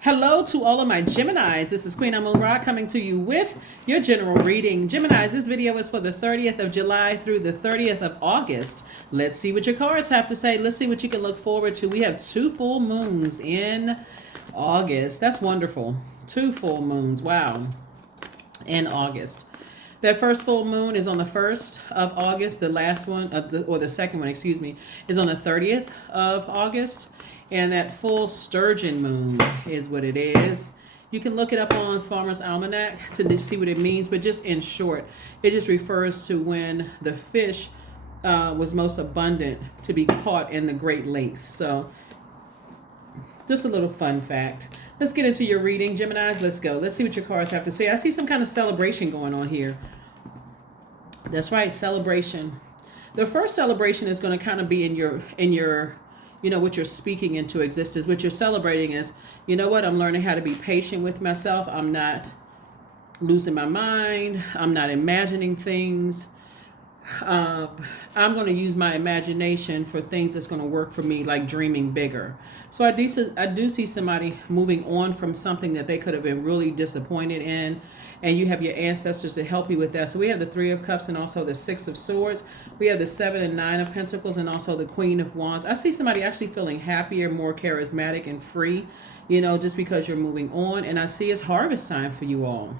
Hello to all of my Geminis. This is Queen Amun Ra coming to you with your general reading. Geminis, this video is for the 30th of July through the 30th of August. Let's see what your cards have to say. Let's see what you can look forward to. We have 2 full moons in August. That's wonderful. 2 full moons. Wow. In August. That first full moon is on the 1st of August. The last one the second one, excuse me, is on the 30th of August. And that full sturgeon moon is what it is. You can look it up on Farmer's Almanac to see what it means, but just in short, it just refers to when the fish was most abundant to be caught in the Great Lakes. So just a little fun fact. Let's get into your reading, Geminis. Let's go. Let's see what your cards have to say. I see some kind of celebration going on here. That's right, celebration. The first celebration is going to kind of be in your what you're speaking into existence. What you're celebrating is, you know what, I'm learning how to be patient with myself. I'm not losing my mind. I'm not imagining things. I'm going to use my imagination for things that's going to work for me, like dreaming bigger. So I do see somebody moving on from something that they could have been really disappointed in. And you have your ancestors to help you with that. So we have the 3 of Cups and also the 6 of Swords. We have the 7 and 9 of Pentacles and also the Queen of Wands. I see somebody actually feeling happier, more charismatic and free, just because you're moving on. And I see it's harvest time for you all.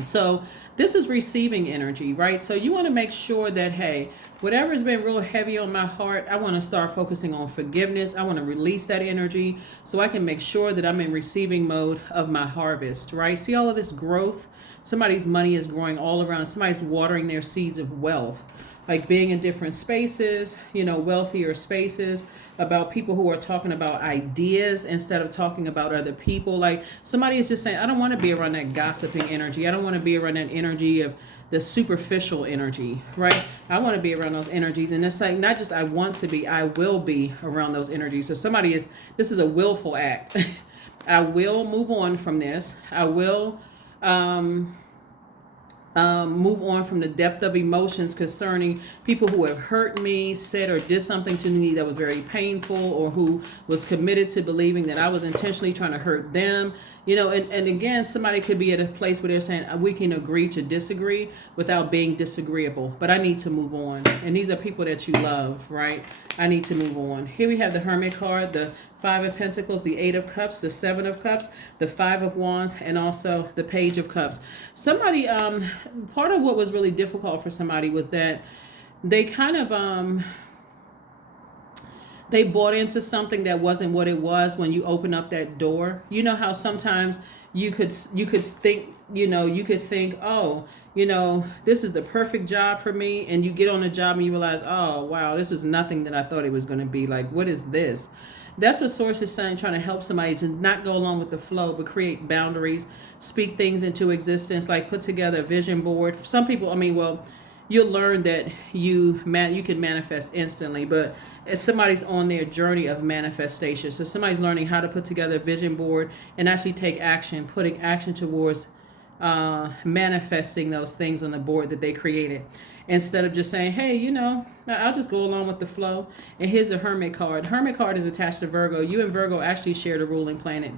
So this is receiving energy, right? So you want to make sure that, hey, whatever has been real heavy on my heart, I want to start focusing on forgiveness. I want to release that energy so I can make sure that I'm in receiving mode of my harvest, right? See all of this growth? Somebody's money is growing all around. Somebody's watering their seeds of wealth, like being in different spaces, wealthier spaces, about people who are talking about ideas instead of talking about other people. Like somebody is just saying, I don't want to be around that gossiping energy. I don't want to be around that energy of the superficial energy, right? I want to be around those energies. And it's like, not just I want to be, I will be around those energies. So this is a willful act. I will move on from this. I will move on from the depth of emotions concerning people who have hurt me, said or did something to me that was very painful, or who was committed to believing that I was intentionally trying to hurt them. And again, somebody could be at a place where they're saying we can agree to disagree without being disagreeable, but I need to move on. And these are people that you love, right? I need to move on. Here we have the Hermit card, the 5 of Pentacles, the 8 of Cups, the 7 of Cups, the 5 of Wands, and also the Page of Cups. Somebody, part of what was really difficult for somebody was that they kind of, they bought into something that wasn't what it was when you open up that door. You know how sometimes you could think, oh, this is the perfect job for me. And you get on the job and you realize, oh, wow, this was nothing that I thought it was going to be. Like, what is this? That's what Source is saying, trying to help somebody to not go along with the flow, but create boundaries, speak things into existence, like put together a vision board. For some people, you'll learn that you can manifest instantly, but as somebody's on their journey of manifestation, so somebody's learning how to put together a vision board and actually take action, putting action towards manifesting those things on the board that they created, instead of just saying, hey, I'll just go along with the flow. And here's the Hermit card. The Hermit card is attached to Virgo. You and Virgo actually share the ruling planet,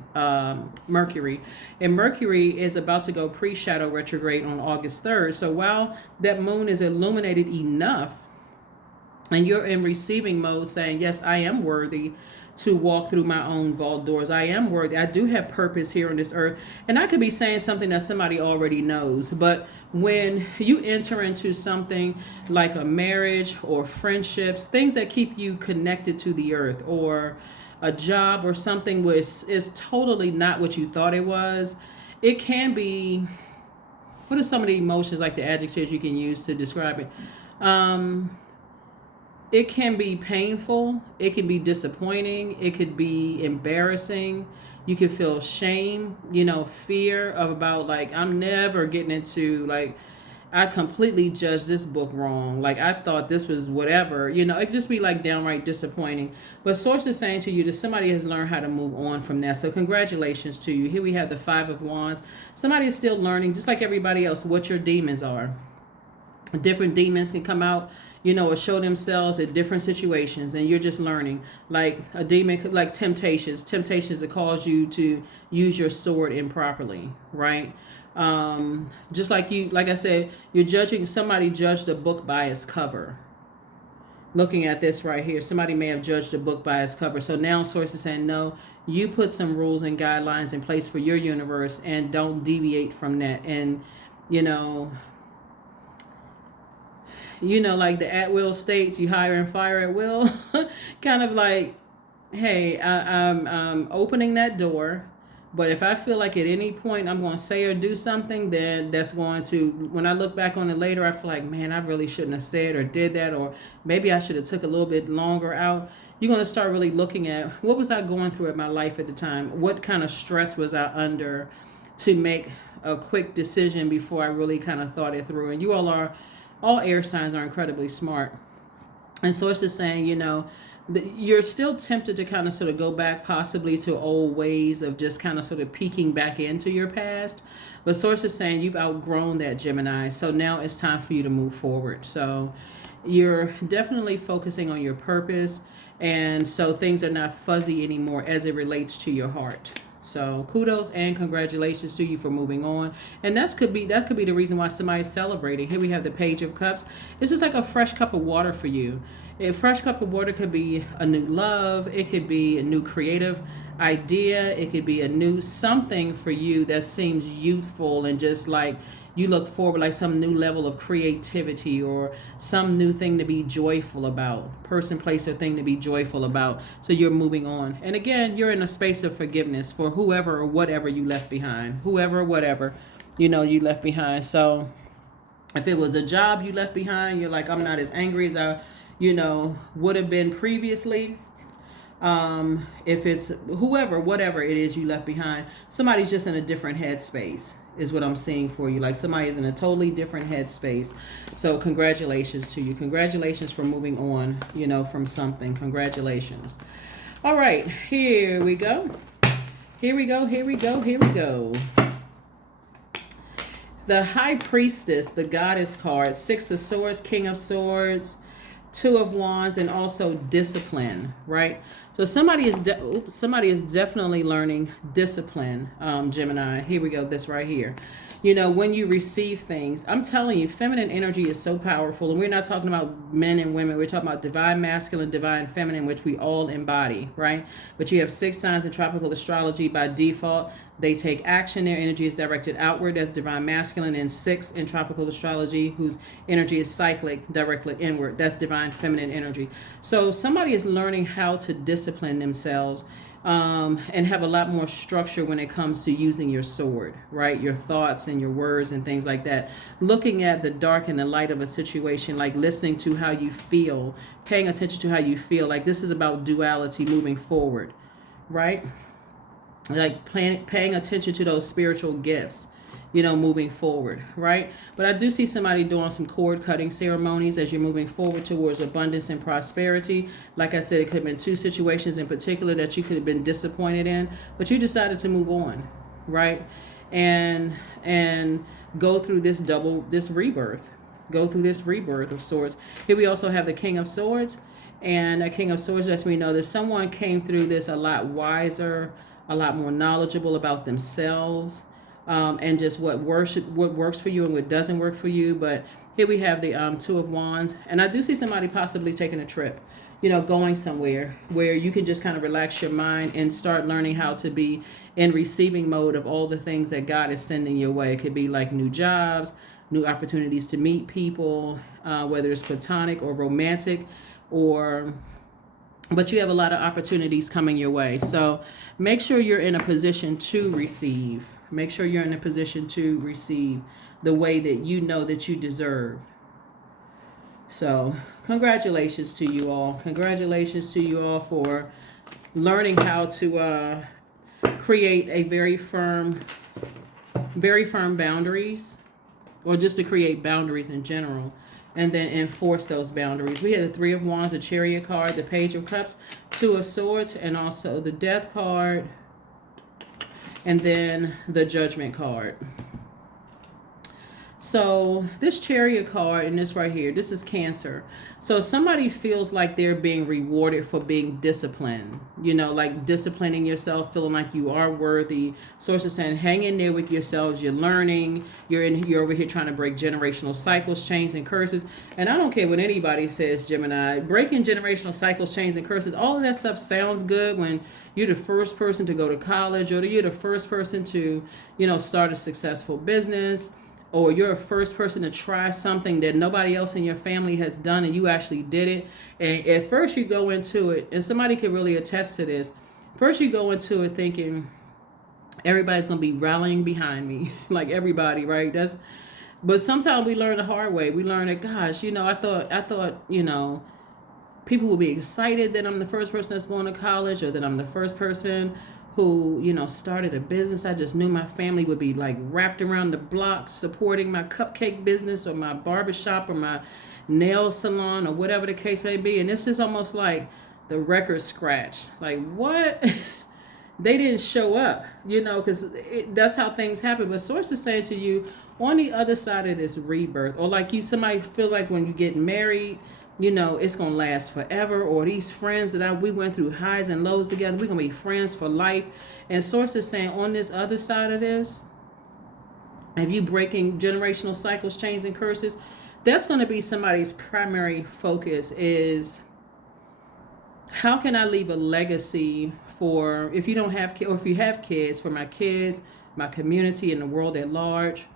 Mercury. And Mercury is about to go pre-shadow retrograde on August 3rd. So while that moon is illuminated enough and you're in receiving mode saying, yes, I am worthy to walk through my own vault doors. I am worthy. I do have purpose here on this earth. And I could be saying something that somebody already knows. But when you enter into something like a marriage or friendships, things that keep you connected to the earth, or a job or something which is totally not what you thought it was, it can be, what are some of the emotions, like the adjectives you can use to describe it? It can be painful. It can be disappointing. It could be embarrassing. You can feel shame, fear about like, I'm never getting into, like, I completely judged this book wrong. Like, I thought this was whatever, it could just be like downright disappointing. But Source is saying to you that somebody has learned how to move on from that. So congratulations to you. Here we have the 5 of Wands. Somebody is still learning, just like everybody else, what your demons are. Different demons can come out or show themselves at different situations, and you're just learning. Like a demon, like temptations that cause you to use your sword improperly, right? Just like I said, you're judging, somebody judged a book by its cover. Looking at this right here, somebody may have judged a book by its cover. So now Source is saying, no, you put some rules and guidelines in place for your universe and don't deviate from that. And, you know, like the at will states, you hire and fire at will. Kind of like, hey, I'm opening that door. But if I feel like at any point I'm going to say or do something, then that's going to, when I look back on it later, I feel like, man, I really shouldn't have said or did that, or maybe I should have took a little bit longer out. You're going to start really looking at, what was I going through in my life at the time? What kind of stress was I under to make a quick decision before I really kind of thought it through? And you all air signs are incredibly smart. And so it's just saying, you're still tempted to kind of sort of go back possibly to old ways of just kind of sort of peeking back into your past. But Source is saying you've outgrown that, Gemini. So now it's time for you to move forward. So you're definitely focusing on your purpose. And so things are not fuzzy anymore as it relates to your heart. So kudos and congratulations to you for moving on. And that could be the reason why somebody's celebrating. Here we have the Page of Cups. It's just like a fresh cup of water for you. A fresh cup of water could be a new love. It could be a new creative idea. It could be a new something for you that seems youthful and just like you look forward, like some new level of creativity or some new thing to be joyful about. Person, place, or thing to be joyful about. So you're moving on. And again, you're in a space of forgiveness for whoever or whatever you left behind. Whoever, whatever, you left behind. So if it was a job you left behind, you're like, I'm not as angry as I would have been previously. If it's whoever, whatever it is you left behind, somebody's just in a different headspace is what I'm seeing for you. Like somebody's in a totally different headspace. So congratulations to you. Congratulations for moving on, from something. Congratulations. All right, here we go. Here we go. The High Priestess, the Goddess card, Six of Swords, King of Swords, Two of Wands, and also discipline, right? So somebody is definitely learning discipline, Gemini. Here we go, this right here. When you receive things, I'm telling you, feminine energy is so powerful. And we're not talking about men and women. We're talking about divine masculine, divine feminine, which we all embody, right? But you have 6 signs in tropical astrology by default. They take action. Their energy is directed outward. That's divine masculine. And 6 in tropical astrology, whose energy is cyclic, directly inward. That's divine feminine energy. So somebody is learning how to discipline themselves and have a lot more structure when it comes to using your sword, right? Your thoughts and your words and things like that. Looking at the dark and the light of a situation, like listening to how you feel, paying attention to how you feel. Like this is about duality moving forward, right? Like paying attention to those spiritual gifts, moving forward, right? But I do see somebody doing some cord cutting ceremonies as you're moving forward towards abundance and prosperity. Like I said, it could have been 2 situations in particular that you could have been disappointed in, but you decided to move on, right? And go through this rebirth. Go through this rebirth of sorts. Here we also have the King of Swords. And a King of Swords lets me know that someone came through this a lot wiser, a lot more knowledgeable about themselves. And just what works for you and what doesn't work for you. But here we have the Two of Wands. And I do see somebody possibly taking a trip, going somewhere where you can just kind of relax your mind and start learning how to be in receiving mode of all the things that God is sending your way. It could be like new jobs, new opportunities to meet people, whether it's platonic or romantic, but you have a lot of opportunities coming your way. So make sure you're in a position to receive. Make sure you're in a position to receive the way that you know that you deserve. So congratulations to you all. Congratulations to you all for learning how to create a very firm boundaries, or just to create boundaries in general, and then enforce those boundaries. We had the Three of Wands, the Chariot card, the Page of Cups, Two of Swords, and also the Death card, and then the Judgment card. So this Chariot card and this right here, this is Cancer. So somebody feels like they're being rewarded for being disciplined, like disciplining yourself, feeling like you are worthy. Source is saying, hang in there with yourselves. You're learning. You're over here trying to break generational cycles, chains, and curses. And I don't care what anybody says, Gemini. Breaking generational cycles, chains, and curses, all of that stuff sounds good when you're the first person to go to college, or you're the first person to, start a successful business, or you're a first person to try something that nobody else in your family has done and you actually did it. And at first you go into it, and somebody can really attest to this. First you go into it thinking everybody's going to be rallying behind me, like everybody, right? But sometimes we learn the hard way. We learn that, gosh, I thought, people will be excited that I'm the first person that's going to college, or that I'm the first person who, started a business. I just knew my family would be like wrapped around the block supporting my cupcake business or my barbershop or my nail salon or whatever the case may be. And this is almost like the record scratch. Like, what? They didn't show up, because that's how things happen. But Source is saying to you, on the other side of this rebirth, or like somebody feels like when you get married, it's going to last forever, or these friends that we went through highs and lows together, we're going to be friends for life. And Source is saying, on this other side of this, if you breaking generational cycles, chains, and curses, that's going to be somebody's primary focus is, how can I leave a legacy for, if you don't have kids, or if you have kids, for my kids, my community, and the world at large.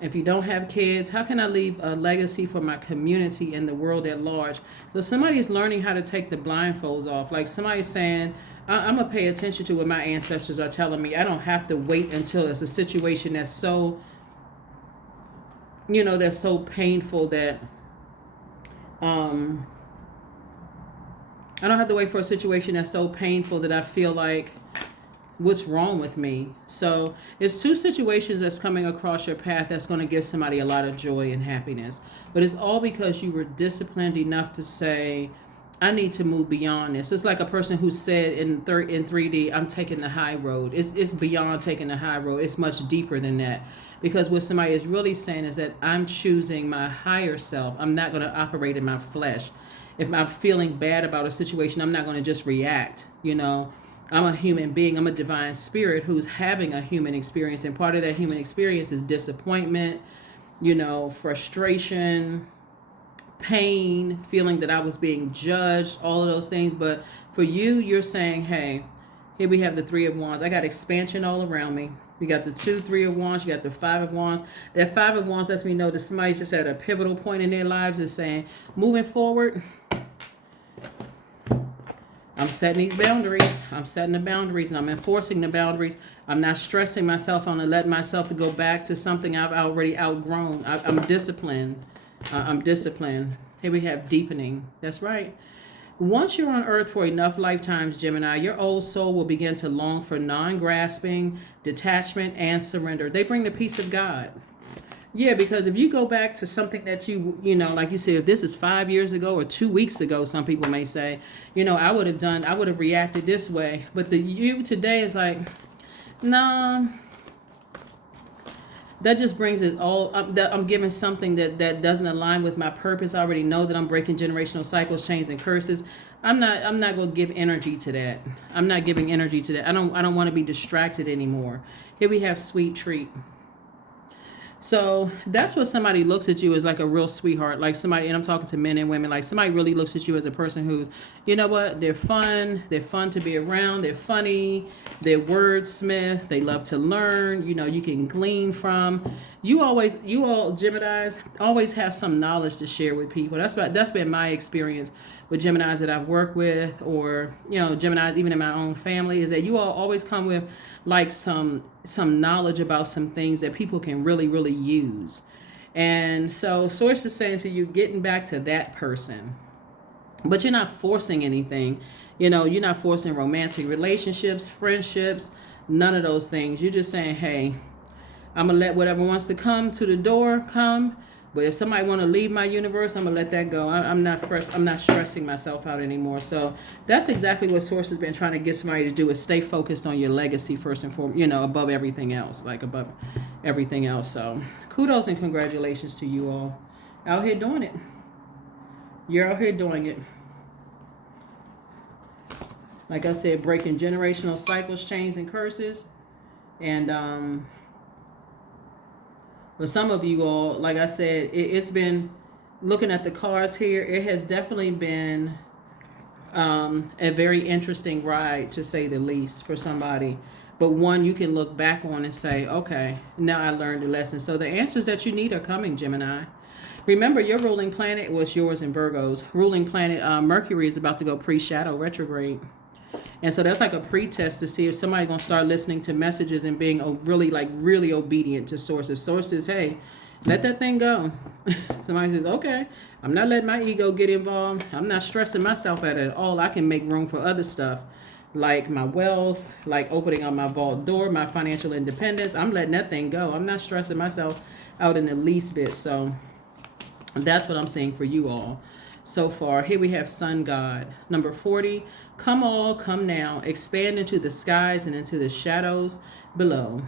If you don't have kids, how can I leave a legacy for my community and the world at large? So somebody's learning how to take the blindfolds off. Like somebody's saying, I'm going to pay attention to what my ancestors are telling me. I don't have to wait until it's a situation that's so, that's so painful that, I don't have to wait for a situation that's so painful that I feel like, what's wrong with me? So it's two situations that's coming across your path that's going to give somebody a lot of joy and happiness. But it's all because you were disciplined enough to say, I need to move beyond this. It's like a person who said in 3D, I'm taking the high road. It's beyond taking the high road. It's much deeper than that. Because what somebody is really saying is that I'm choosing my higher self. I'm not going to operate in my flesh. If I'm feeling bad about a situation, I'm not going to just react, I'm a human being. I'm a divine spirit who's having a human experience. And part of that human experience is disappointment, frustration, pain, feeling that I was being judged, all of those things. But for you, you're saying, hey, here we have the 3 of Wands. I got expansion all around me. You got the 2, 3 of Wands. You got the 5 of Wands. That 5 of Wands lets me know that somebody's just at a pivotal point in their lives is saying, moving forward, I'm setting these boundaries. I'm setting the boundaries and I'm enforcing the boundaries. I'm not stressing myself on and letting myself to go back to something I've already outgrown. I'm disciplined. I'm disciplined. Here we have deepening. That's right. Once you're on earth for enough lifetimes, Gemini, your old soul will begin to long for non-grasping, detachment, and surrender. They bring the peace of God. Yeah, because if you go back to something that like you said, if this is 5 years ago or 2 weeks ago, some people may say, I would have reacted this way. But the you today is like, no, that just brings it all up. That I'm giving something that doesn't align with my purpose. I already know that I'm breaking generational cycles, chains, and curses. I'm not going to give energy to that. I'm not giving energy to that. I don't want to be distracted anymore. Here we have sweet treat. So that's what somebody looks at you as, like a real sweetheart, like somebody, and I'm talking to men and women, like somebody really looks at you as a person who's, they're fun to be around, they're funny, they're wordsmith, they love to learn, you can glean from. You all Geminis always have some knowledge to share with people. That's been my experience with Geminis that I've worked with, or Geminis even in my own family, is that you all always come with like some knowledge about some things that people can really, really use. And so Source is saying to you, getting back to that person, but you're not forcing anything. You're not forcing romantic relationships, friendships, none of those things. You're just saying, hey, I'm gonna let whatever wants to come to the door come. But if somebody want to leave my universe, I'm going to let that go. I'm not stressing myself out anymore. So that's exactly what Source has been trying to get somebody to do, is stay focused on your legacy first and foremost, above everything else, like above, everything else. So kudos and congratulations to you all out here doing it. You're out here doing it. Like I said, breaking generational cycles, chains, and curses. And for some of you all, like I said, it's been, looking at the cards here, it has definitely been a very interesting ride, to say the least, for somebody. But one you can look back on and say, okay, now I learned a lesson. So the answers that you need are coming, Gemini. Remember, your ruling planet was yours in Virgo's. Ruling planet Mercury is about to go pre-shadow retrograde. And so that's like a pre-test to see if somebody's going to start listening to messages and being really obedient to sources. Sources, hey, let that thing go. Somebody says, okay, I'm not letting my ego get involved. I'm not stressing myself out at all. I can make room for other stuff, like my wealth, like opening up my vault door, my financial independence. I'm letting that thing go. I'm not stressing myself out in the least bit. So that's what I'm saying for you all so far. Here we have Sun God. Number 40, come all, come now, expand into the skies and into the shadows below.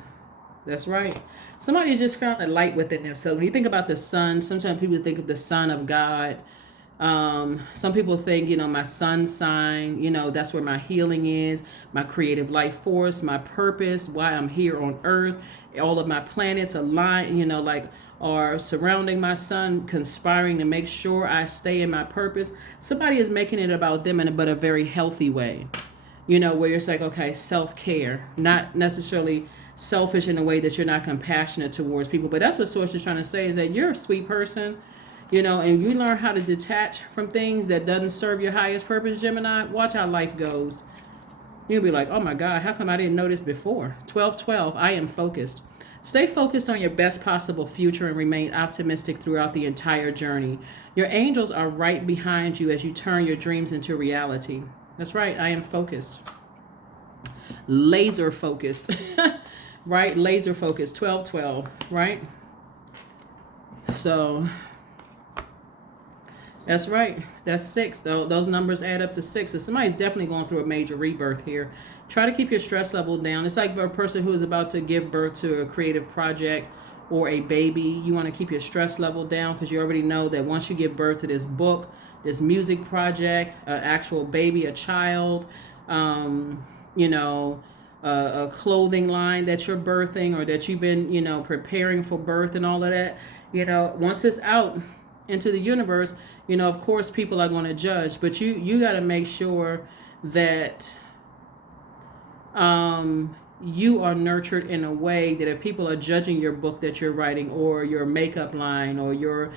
That's right. Somebody just found a light within themselves. When you think about the sun, sometimes people think of the Son of God. Some people think, my sun sign, that's where my healing is, my creative life force, my purpose, why I'm here on earth. All of my planets align, are surrounding my sun, conspiring to make sure I stay in my purpose. Somebody is making it about them but a very healthy way, where it's like, okay, self-care, not necessarily selfish in a way that you're not compassionate towards people. But that's what Source is trying to say, is that you're a sweet person, and you learn how to detach from things that doesn't serve your highest purpose, Gemini. Watch how life goes. You'll be like, oh my God, how come I didn't know this before? 1212, I am focused. Stay focused on your best possible future and remain optimistic throughout the entire journey. Your angels are right behind you as you turn your dreams into reality. That's right, I am focused. Laser focused. Right? Laser focused. 1212, right? So that's right. That's 6. Those numbers add up to 6. So somebody's definitely going through a major rebirth here. Try to keep your stress level down. It's like a person who is about to give birth to a creative project or a baby. You want to keep your stress level down because you already know that once you give birth to this book, this music project, an actual baby, a child, a clothing line that you're birthing or that you've been, preparing for birth and all of that, once it's out into the universe, of course people are going to judge, but you got to make sure that you are nurtured in a way that if people are judging your book that you're writing or your makeup line or your